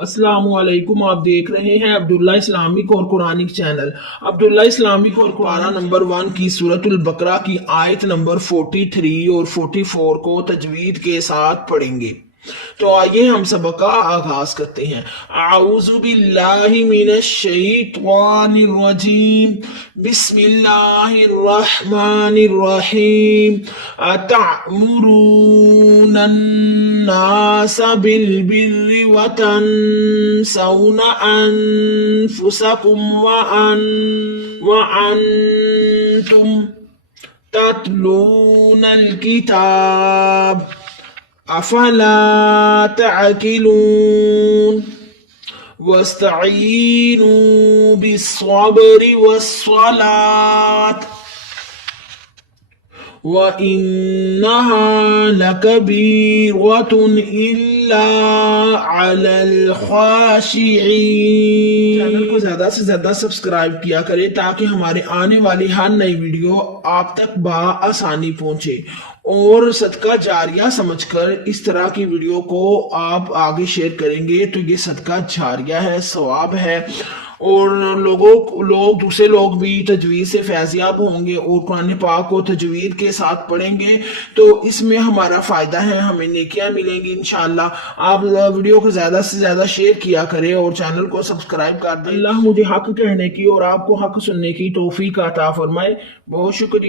अस्सलाम वालेकुम। आप देख रहे हैं अब्दुल्ला इस्लामिक और कुरानिक चैनल। अब्दुल्ला इस्लामिक और पारा नंबर 1 की सूरतुल बकरा की आयत नंबर 43 और 44 को तजवीद के साथ पढ़ेंगे। तो आइए हम सबक का आगाज करते हैं। आऊज़ु बिल्लाहि मिनश शैतानिर रजीम। बिस्मिल्लाहिर रहमानिर रहीम। अतअमुरूनन नासा बिल बिर्रि व तनसौना अनफुसकुम व अंतुम ततलूनल किताब अफला तअकिलून वस्तईनू बिस्सब्रि वस्सलात वइन्नहा लकबीरतुन इल्ला अलल खाशिईन। चैनल को ज्यादा से ज्यादा सब्सक्राइब किया करें ताकि हमारे आने वाली हर नई वीडियो आप तक आसानी पहुंचे, और सदका जारिया समझकर इस तरह की वीडियो को आप आगे शेयर करेंगे तो ये सदका जारिया है, सवाब है, और दूसरे लोग भी तजवीद से फैज़याब होंगे और कुरान पाक को तजवीद के साथ पढ़ेंगे तो इसमें हमारा फ़ायदा है, हमें नेकियां मिलेंगी इंशाअल्लाह। आप वीडियो को ज़्यादा से ज़्यादा शेयर किया करें और चैनल को सब्सक्राइब कर दें। अल्लाह मुझे हक कहने की और आपको हक सुनने की तौफीक अता फरमाए। बहुत शुक्रिया।